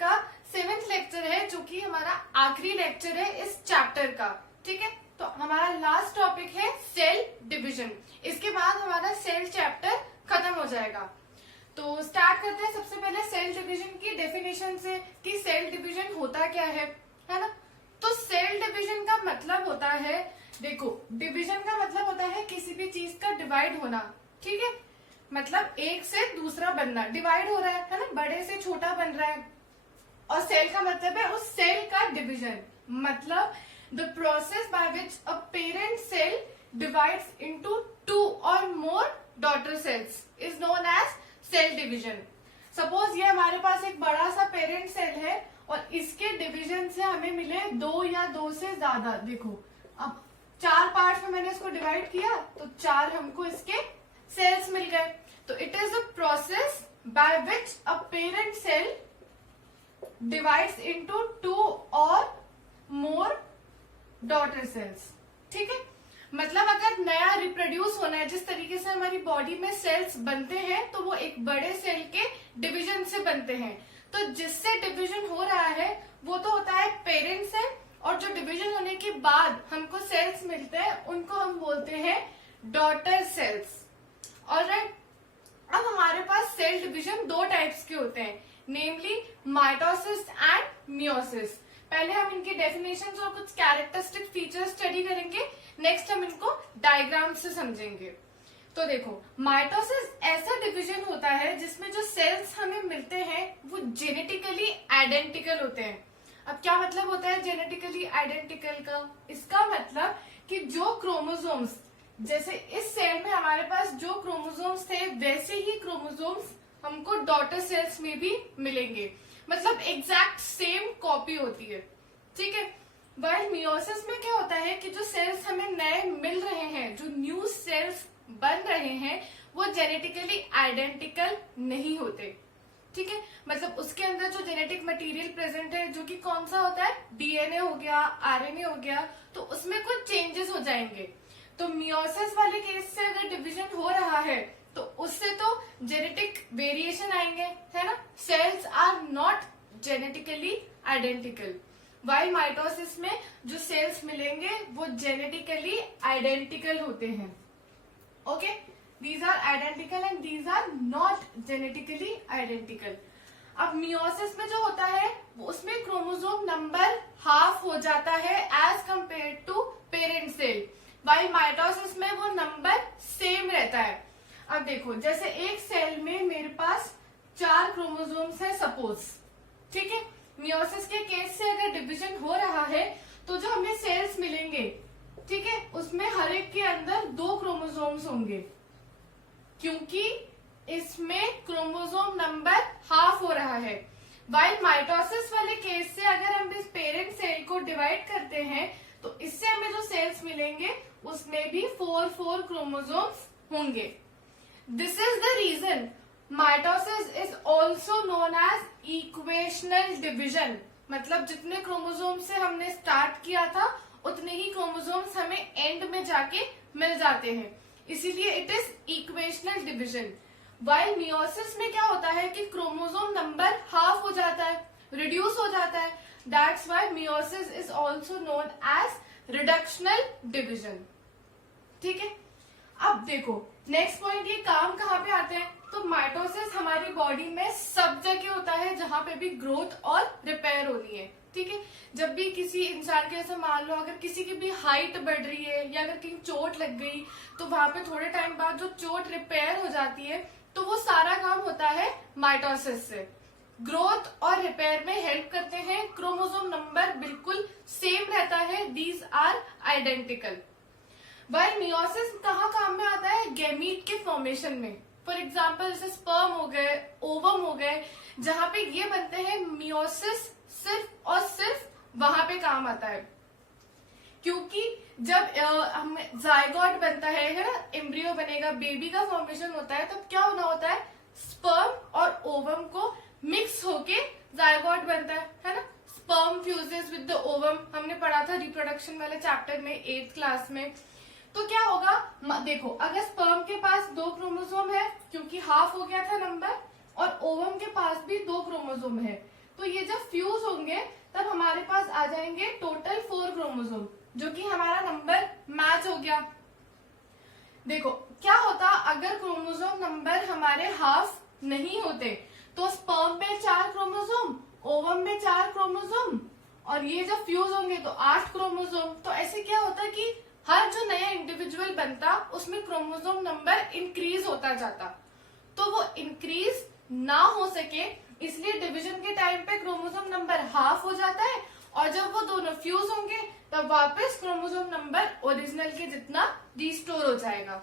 का 7th lecture है, जो कि हमारा आखिरी लेक्चर है इस चैप्टर का। ठीक है, तो हमारा लास्ट टॉपिक है सेल डिवीजन। इसके बाद हमारा सेल चैप्टर खत्म हो जाएगा। तो स्टार्ट करते हैं सबसे पहले सेल डिवीजन की डेफिनेशन से कि सेल डिवीजन होता क्या है ना। तो सेल डिवीजन का मतलब होता है, देखो डिवीजन का मतलब होता है किसी भी चीज का डिवाइड होना। ठीक है, मतलब एक से दूसरा बनना, डिवाइड हो रहा है ना, बड़े से छोटा बन रहा है। और सेल का मतलब है उस सेल का डिवीजन, मतलब the process by which a parent cell divides into 2 और more daughter cells is known as cell division. Suppose ये हमारे पास एक बड़ा सा पेरेंट सेल है और इसके डिवीजन से हमें मिले 2 या 2 से ज्यादा। देखो अब 4 पार्ट्स में मैंने इसको डिवाइड किया तो 4 हमको इसके सेल्स मिल गए। तो it is a process by which a parent cell divides into 2 और मोर डॉटर सेल्स। ठीक है, मतलब अगर नया रिप्रोड्यूस होना है, जिस तरीके से हमारी बॉडी में सेल्स बनते हैं तो वो एक बड़े सेल के डिवीजन से बनते हैं। तो जिससे डिवीजन हो रहा है वो तो होता है पेरेंट सेल, और जो डिवीजन होने के बाद हमको सेल्स मिलते हैं उनको हम बोलते हैं डॉटर सेल्स। ऑलराइट, अब हमारे पास सेल डिवीजन 2 टाइप्स के होते हैं, नेमली माइटोसिस एंड मियोसिस। पहले हम इनकी डेफिनेशंस और कुछ कैरेक्टरिस्टिक फीचर्स स्टडी करेंगे, नेक्स्ट हम इनको डायग्राम से समझेंगे। तो देखो माइटोसिस ऐसा डिवीजन होता है जिसमें जो सेल्स हमें मिलते हैं वो जेनेटिकली आइडेंटिकल होते हैं। अब क्या मतलब होता है जेनेटिकली आइडेंटिकल का? इसका मतलब कि जो क्रोमोसोम्स, जैसे इस सेल में हमारे पास जो क्रोमोसोम्स थे वैसे ही क्रोमोसोम्स हमको डॉटर सेल्स में भी मिलेंगे, मतलब एग्जैक्ट सेम कॉपी होती है। ठीक है, वाइल मियोसिस में क्या होता है कि जो सेल्स हमें नए मिल रहे हैं, जो न्यू सेल्स बन रहे हैं, वो जेनेटिकली आइडेंटिकल नहीं होते। ठीक है, मतलब उसके अंदर जो जेनेटिक मटेरियल प्रेजेंट है, जो कि कौन सा होता है, डीएनए हो गया, आरएनए हो गया, तो उसमें कुछ चेंजेस हो जाएंगे। तो मियोसिस वाले केस से अगर डिवीजन हो रहा है तो उससे तो जेनेटिक वेरिएशन आएंगे, है ना। Cells are not genetically identical, while mitosis में जो सेल्स मिलेंगे वो जेनेटिकली आइडेंटिकल होते हैं। Okay, these are identical and these are not genetically identical। अब मियोसिस में जो होता है उसमें क्रोमोसोम नंबर हाफ हो जाता है as compared to parent cell, while mitosis में वो नंबर सेम रहता है। अब देखो जैसे एक सेल में मेरे पास 4 क्रोमोसोम्स है सपोज। ठीक है, मियोसिस के केस से अगर डिवीजन हो रहा है तो जो हमें सेल्स मिलेंगे, ठीक है, उसमें हर एक के अंदर 2 क्रोमोसोम्स होंगे, क्योंकि इसमें क्रोमोसोम नंबर हाफ हो रहा है। वाइल माइटोसिस वाले केस से अगर हम इस पेरेंट सेल को डिवाइड करते हैं तो इससे हमें जो सेल्स मिलेंगे उसमें भी 4 क्रोमोसोम्स होंगे। This is the reason mitosis is also known as equational division, मतलब जितने क्रोमोसोम से हमने स्टार्ट किया था उतने ही क्रोमोसोम्स हमें एंड में जाके मिल जाते हैं, इसीलिए it is equational division. While meiosis में क्या होता है कि क्रोमोसोम नंबर हाफ हो जाता है, रिड्यूस हो जाता है, that's why meiosis is also known as reductional division. ठीक है, अब देखो नेक्स्ट पॉइंट, ये काम कहाँ पे आते हैं। तो माइटोसिस हमारी बॉडी में सब जगह होता है जहां पे भी ग्रोथ और रिपेयर होनी है। ठीक है, जब भी किसी इंसान के, ऐसे मान लो अगर किसी की भी हाइट बढ़ रही है या अगर कहीं चोट लग गई तो वहां पे थोड़े टाइम बाद जो चोट रिपेयर हो जाती है, तो वो सारा काम होता है माइटोसिस से। ग्रोथ और रिपेयर में हेल्प करते हैं, क्रोमोसोम नंबर बिल्कुल सेम रहता है, these are identical. While meiosis कहाँ काम में आता है, गैमीट के फॉर्मेशन में। फॉर एग्जाम्पल जैसे स्पर्म हो गए, ओवम हो गए, जहां पे ये बनते हैं, मियोसिस सिर्फ और सिर्फ वहां पे काम आता है। क्योंकि जब हम जायगोट बनता है ना, एम्ब्रियो बनेगा, बेबी का फॉर्मेशन होता है, तब क्या होना होता है, स्पर्म और ओवम को मिक्स होके जायगोट बनता है ना। Sperm fuses with the ovum, हमने पढ़ा था रिप्रोडक्शन वाले चैप्टर में 8th क्लास में। तो क्या होगा, देखो अगर स्पर्म के पास 2 क्रोमोसोम है, क्योंकि हाफ हो गया था नंबर, और ओवम के पास भी 2 क्रोमोसोम है, तो ये जब फ्यूज होंगे तब हमारे पास आ जाएंगे टोटल 4 क्रोमोसोम, जो कि हमारा नंबर मैच हो गया। देखो क्या होता अगर क्रोमोसोम नंबर हमारे हाफ नहीं होते, तो स्पर्म में 4 क्रोमोसोम, ओवम में 4 क्रोमोसोम, और ये जब फ्यूज होंगे तो 8 क्रोमोसोम। तो ऐसे क्या होता कि हर जो नया इंडिविजुअल बनता उसमें क्रोमोसोम नंबर इंक्रीज होता जाता। तो वो इंक्रीज ना हो सके इसलिए डिवीजन के टाइम पे क्रोमोसोम नंबर हाफ हो जाता है, और जब वो दोनों फ्यूज होंगे तब वापस क्रोमोसोम नंबर ओरिजिनल के जितना रिस्टोर हो जाएगा।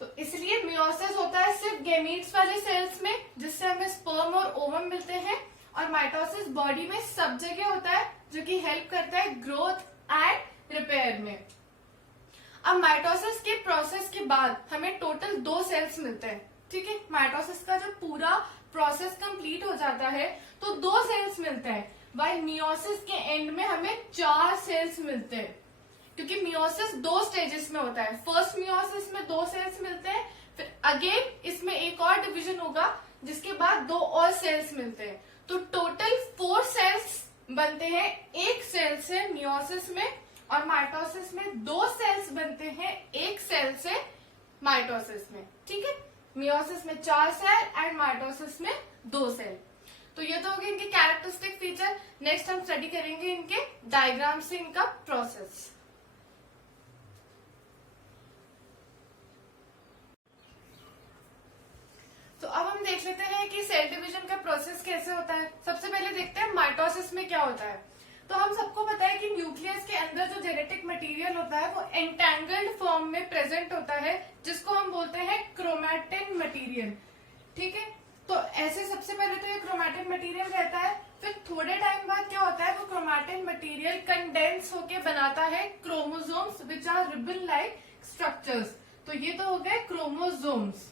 तो इसलिए मियोसिस होता है सिर्फ गैमीट्स वाले सेल्स में, जिससे हमें स्पर्म और ओवम मिलते हैं, और माइटोसिस बॉडी में सब जगह होता है, जो कि हेल्प करता है ग्रोथ एंड रिपेयर में। अब माइटोसिस के प्रोसेस के बाद हमें टोटल 2 सेल्स मिलते हैं, ठीक है। माइटोसिस का जब पूरा प्रोसेस कंप्लीट हो जाता है तो 2 सेल्स मिलते हैं, वाइल मियोसिस के एंड में हमें 4 सेल्स मिलते हैं, क्योंकि मियोसिस 2 स्टेजेस में होता है। फर्स्ट मियोसिस में 2 सेल्स मिलते हैं, फिर अगेन इसमें एक और डिवीजन होगा जिसके बाद 2 और सेल्स मिलते हैं। तो टोटल 4 सेल्स बनते हैं एक सेल से मियोसिस में, और माइटोसिस में 2 सेल्स बनते हैं एक सेल से माइटोसिस में, ठीक है। मियोसिस में 4 सेल एंड माइटोसिस में 2 सेल। तो ये तो हो गए इनके कैरेक्टरिस्टिक फीचर। नेक्स्ट हम स्टडी करेंगे इनके डायग्राम से इनका प्रोसेस। तो अब हम देख लेते हैं कि सेल डिवीजन का प्रोसेस कैसे होता है। सबसे पहले देखते हैं माइटोसिस में क्या होता है। तो हम सबको पता है कि न्यूक्लियस के अंदर जो जेनेटिक मटेरियल होता है वो एंटैंगल्ड फॉर्म में प्रेजेंट होता है, जिसको हम बोलते हैं क्रोमैटिन मटेरियल, ठीक है। तो ऐसे सबसे पहले तो ये क्रोमैटिन मटेरियल रहता है, फिर थोड़े टाइम बाद क्या होता है वो क्रोमैटिन मटेरियल कंडेंस होके बनाता है chromosomes which are ribbon like structures. तो ये तो हो गए क्रोमोसोम्स।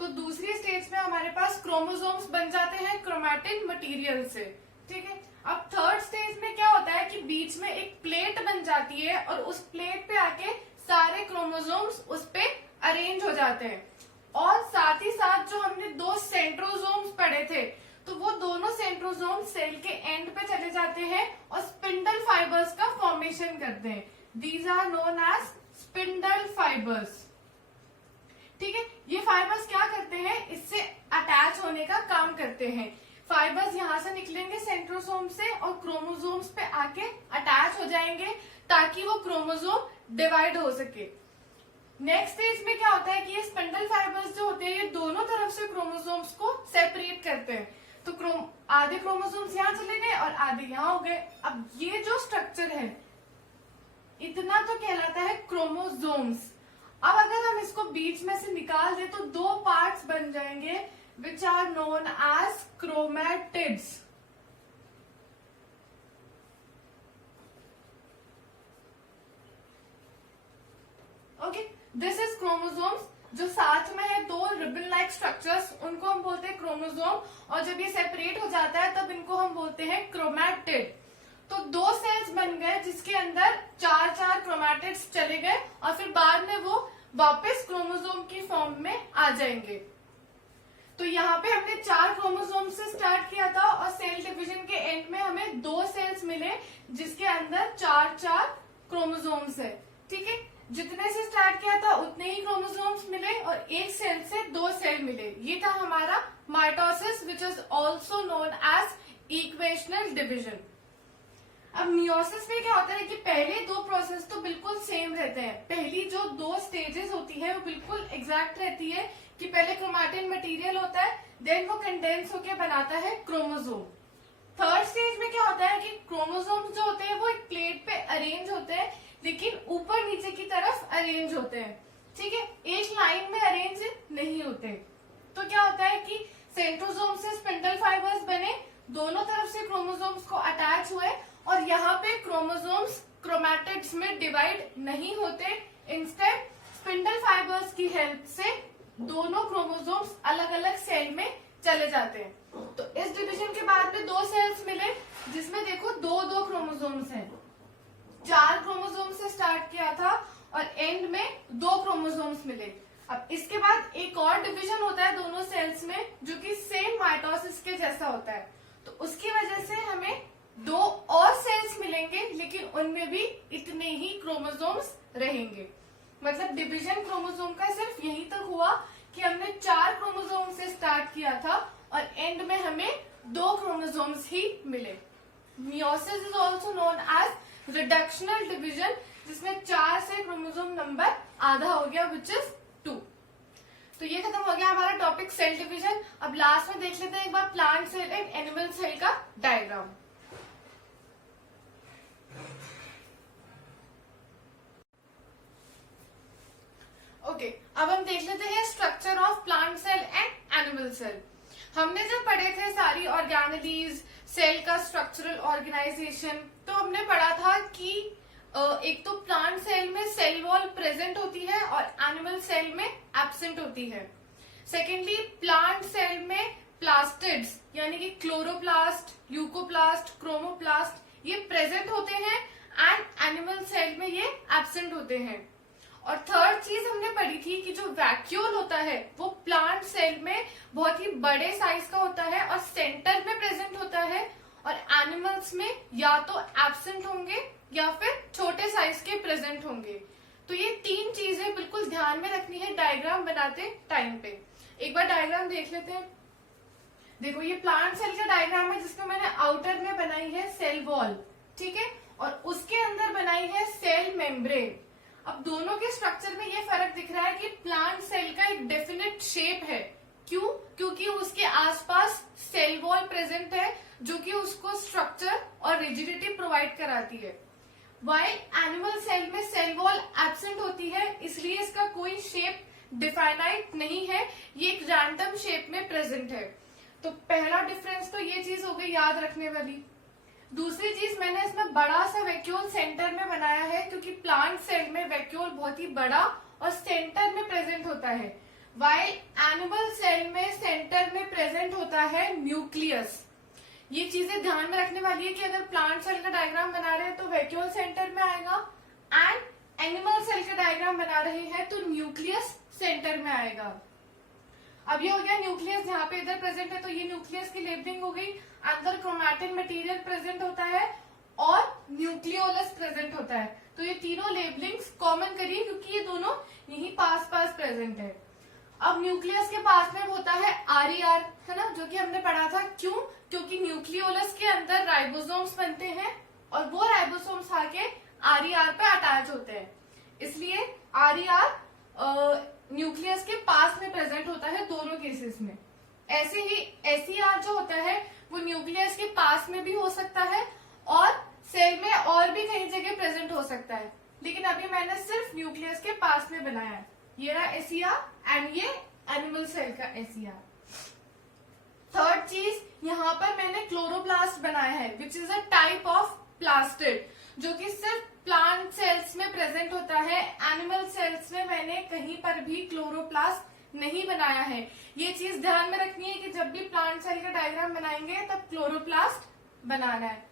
तो दूसरी स्टेज में हमारे पास क्रोमोसोम्स बन जाते हैं क्रोमैटिन मटेरियल से, ठीक है। अब थर्ड स्टेज में क्या होता है कि बीच में एक प्लेट बन जाती है, और उस प्लेट पे आके सारे क्रोमोसोम्स उस पे अरेंज हो जाते हैं, और साथ ही साथ जो हमने 2 सेंट्रोसोम्स पढ़े थे, तो वो दोनों सेंट्रोसोम सेल के एंड पे चले जाते हैं और स्पिंडल फाइबर्स का फॉर्मेशन करते हैं। These are known as spindle fibres, ठीक है। ये फाइबर्स क्या करते हैं, इससे अटैच होने का काम करते हैं। फाइबर्स यहाँ से निकलेंगे सेंट्रोसोम से और क्रोमोसोम्स पे आके अटैच हो जाएंगे, ताकि वो क्रोमोसोम डिवाइड हो सके। नेक्स्ट स्टेज में क्या होता है कि ये स्पिंडल फाइबर्स जो होते हैं ये दोनों तरफ से क्रोमोसोम्स को सेपरेट करते हैं। तो आधे क्रोमोसोम्स यहाँ चले गए और आधे यहाँ हो गए। अब ये जो स्ट्रक्चर है इतना तो कहलाता है क्रोमोसोम्स। अब अगर हम इसको बीच में से निकाल दें तो 2 पार्ट्स बन जाएंगे which are known as chromatids. Okay, this is chromosomes. जो साथ में है 2 रिबन लाइक स्ट्रक्चर्स, उनको हम बोलते हैं क्रोमोसोम, और जब ये सेपरेट हो जाता है तब इनको हम बोलते हैं क्रोमैटिड। तो 2 सेल्स बन गए जिसके अंदर 4 क्रोमैटिड्स चले गए, और फिर बाद में वो वापस क्रोमोसोम की फॉर्म में आ जाएंगे। तो यहाँ पे हमने 4 क्रोमोसोम से स्टार्ट किया था, और सेल डिवीजन के एंड में हमें 2 सेल्स मिले जिसके अंदर 4 क्रोमोसोम्स है, ठीक है। जितने से स्टार्ट किया था उतने ही क्रोमोसोम्स मिले, और एक सेल से 2 सेल मिले। ये था हमारा mitosis which is also known as equational division. अब मियोसिस में क्या होता है कि पहले 2 प्रोसेस तो बिल्कुल सेम रहते हैं। पहली जो 2 स्टेजेस होती है वो बिल्कुल एग्जैक्ट रहती है कि पहले क्रोमैटिन मटेरियल होता है, देन वो कंडेंस होके बनाता है क्रोमोसोम। थर्ड स्टेज में क्या होता है कि क्रोमोसोम्स जो होते हैं वो एक प्लेट पे अरेंज होते हैं, लेकिन ऊपर नीचे की तरफ अरेंज होते हैं, ठीक है, एक लाइन में अरेंज नहीं होते। तो क्या होता है कि सेंट्रोसोम से स्पिंडल फाइबर्स बने, दोनों तरफ से क्रोमोसोम्स को अटैच हुए, और यहाँ पे क्रोमोसोम्स क्रोमैटिड्स में डिवाइड नहीं होते। इंस्टेड स्पिंडल फाइबर्स की हेल्प से दोनों क्रोमोसोम्स अलग अलग सेल में चले जाते हैं। तो इस डिवीजन के बाद में 2 सेल्स मिले जिसमें देखो 2 क्रोमोसोम्स हैं। 4 क्रोमोसोम से स्टार्ट किया था और एंड में 2 क्रोमोसोम्स मिले। अब इसके बाद एक और डिवीजन होता है दोनों सेल्स में जो कि सेम माइटोसिस के जैसा होता है। तो उसकी वजह से हमें दो और सेल्स मिलेंगे, लेकिन उनमें भी इतने ही क्रोमोसोम्स रहेंगे। मतलब डिवीजन क्रोमोसोम का सिर्फ यहीं तक हुआ कि हमने 4 क्रोमोसोम से स्टार्ट किया था और एंड में हमें 2 क्रोमोसोम्स ही मिले। Meiosis is also known as reductional division, जिसमें 4 से क्रोमोसोम नंबर आधा हो गया, विच इज 2। तो ये खत्म हो गया हमारा टॉपिक सेल डिवीजन। अब लास्ट में देख लेते हैं एक बार plant cell and animal cell का डायग्राम। ओके, अब हम देख लेते हैं structure of plant cell and animal cell. हमने जब पढ़े थे सारी ऑर्गेनेलीज, सेल का स्ट्रक्चरल ऑर्गेनाइजेशन, तो हमने पढ़ा था कि एक तो प्लांट सेल में सेल वॉल प्रेजेंट होती है और एनिमल सेल में एब्सेंट होती है। सेकेंडली, प्लांट सेल में प्लास्टिड्स यानी कि क्लोरोप्लास्ट, ल्यूकोप्लास्ट, क्रोमोप्लास्ट ये प्रेजेंट होते हैं एंड एनिमल सेल में ये एब्सेंट होते हैं। और थर्ड चीज हमने पढ़ी थी कि जो वैक्यूल होता है वो प्लांट सेल में बहुत ही बड़े साइज का होता है और सेंटर में प्रेजेंट होता है, और एनिमल्स में या तो एब्सेंट होंगे या फिर छोटे साइज के प्रेजेंट होंगे। तो ये 3 चीजें बिल्कुल ध्यान में रखनी है डायग्राम बनाते टाइम पे। एक बार डायग्राम देख लेते हैं। देखो, ये प्लांट सेल का डायग्राम है जिसमें मैंने आउटर में बनाई है सेल वॉल, ठीक है, और उसके अंदर बनाई है सेल मेम्ब्रेन। अब दोनों के स्ट्रक्चर में ये फर्क दिख रहा है कि प्लांट सेल का एक डेफिनेट शेप है। क्यों? क्योंकि उसके आसपास सेल वॉल प्रेजेंट है जो कि उसको स्ट्रक्चर और रिजिडिटी प्रोवाइड कराती है। वाइल एनिमल सेल में सेल वॉल एब्सेंट होती है, इसलिए इसका कोई शेप डिफाइनाइट नहीं है, ये एक रैंडम शेप में प्रेजेंट है। तो पहला डिफरेंस तो ये चीज हो गई याद रखने वाली। दूसरी चीज, मैंने इसमें बड़ा सा वैक्यूल सेंटर में बनाया है क्योंकि प्लांट सेल में वैक्यूल बहुत ही बड़ा और सेंटर में प्रेजेंट होता है, वाइल एनिमल सेल में सेंटर में प्रेजेंट होता है न्यूक्लियस। ये चीजें ध्यान में रखने वाली है कि अगर प्लांट सेल का डायग्राम बना रहे हैं तो वैक्यूल सेंटर में आएगा, एंड एनिमल सेल का डायग्राम बना रहे हैं तो न्यूक्लियस सेंटर में आएगा। अब ये हो गया न्यूक्लियस, यहाँ पे इधर प्रेजेंट है तो ये न्यूक्लियस की लेबलिंग हो गई। अंदर क्रोमैटिन मटेरियल प्रेजेंट होता है और न्यूक्लियोलस प्रेजेंट होता है। तो ये तीनों लेबलिंग्स कॉमन करिए क्योंकि ये दोनों यही पास पास प्रेजेंट है। अब न्यूक्लियस के पास में होता है आरईआर, है ना, जो कि हमने पढ़ा था। क्यों? क्योंकि न्यूक्लियोलस के अंदर राइबोसोम्स बनते हैं और वो राइबोसोम्स आके आरईआर पे अटैच होते हैं, इसलिए आरईआर न्यूक्लियस के पास में प्रेजेंट होता है दोनों केसेस में। ऐसे ही एसईआर जो होता है वो न्यूक्लियस के पास में भी हो सकता है और सेल में और भी कई जगह प्रेजेंट हो सकता है, लेकिन अभी मैंने सिर्फ न्यूक्लियस के पास में बनाया है। ये रहा एसईआर एंड ये एनिमल सेल का एसईआर। थर्ड चीज, यहाँ पर मैंने क्लोरोप्लास्ट बनाया है which is a type of plastid जो कि सिर्फ प्लांट सेल्स में प्रेजेंट होता है। एनिमल सेल्स में मैंने कहीं पर भी क्लोरोप्लास्ट नहीं बनाया है। ये चीज ध्यान में रखनी है कि जब भी प्लांट सेल का डायग्राम बनाएंगे तब क्लोरोप्लास्ट बनाना है।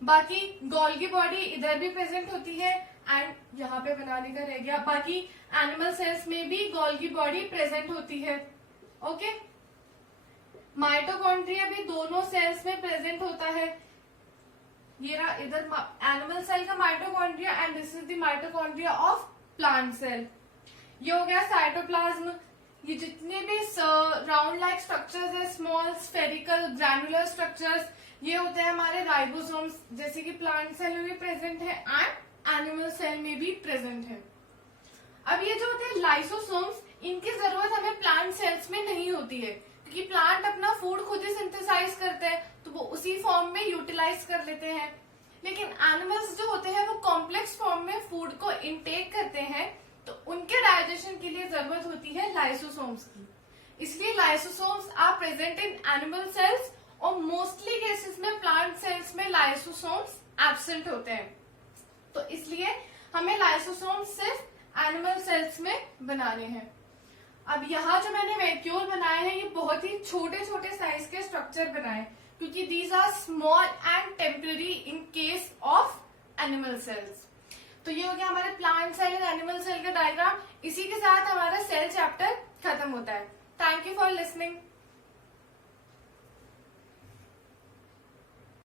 बाकी गोल्गी बॉडी इधर भी प्रेजेंट होती है एंड यहाँ पे बनाने का रह गया। बाकी एनिमल सेल्स में भी गोल्गी बॉडी प्रेजेंट होती है। ओके, माइटोकॉन्ड्रिया भी दोनों सेल्स में प्रेजेंट होता है। ये रहा इधर एनिमल सेल का mitochondria and this is the mitochondria of plant cell. ये हो गया साइटोप्लाज्म। ये जितने भी राउंड लाइक स्ट्रक्चर्स है, स्मॉल स्फेरिकल ग्रैनुलर स्ट्रक्चर्स, ये होते हैं हमारे राइबोसोम्स, जैसे कि प्लांट सेल में भी प्रेजेंट है एंड एनिमल सेल में भी प्रेजेंट है। अब ये जो होते हैं लाइसोसोम्स, इनकी जरूरत हमें प्लांट सेल्स में नहीं होती है क्योंकि प्लांट अपना फूड खुद ही सिंथेसाइज करते हैं तो वो उसी फॉर्म में यूटिलाइज कर लेते हैं। लेकिन एनिमल्स जो होते हैं वो कॉम्प्लेक्स फॉर्म में फूड को इनटेक करते हैं, तो उनके डाइजेशन के लिए जरूरत होती है लाइसोसोम्स की। इसलिए lysosomes are present in animal cells और मोस्टली केसेस में प्लांट सेल्स में लाइसोसोम्स एब्सेंट होते हैं। तो इसलिए हमें लाइसोसोम्स सिर्फ एनिमल सेल्स में बनाने हैं। अब यहाँ जो मैंने वैक्यूल बनाए हैं ये बहुत ही छोटे छोटे साइज के स्ट्रक्चर बनाए क्योंकि these are small and temporary in case of animal cells. तो ये हो गया हमारे plant cell and animal cell का डायग्राम। इसी के साथ हमारा सेल चैप्टर खत्म होता है। Thank you for listening.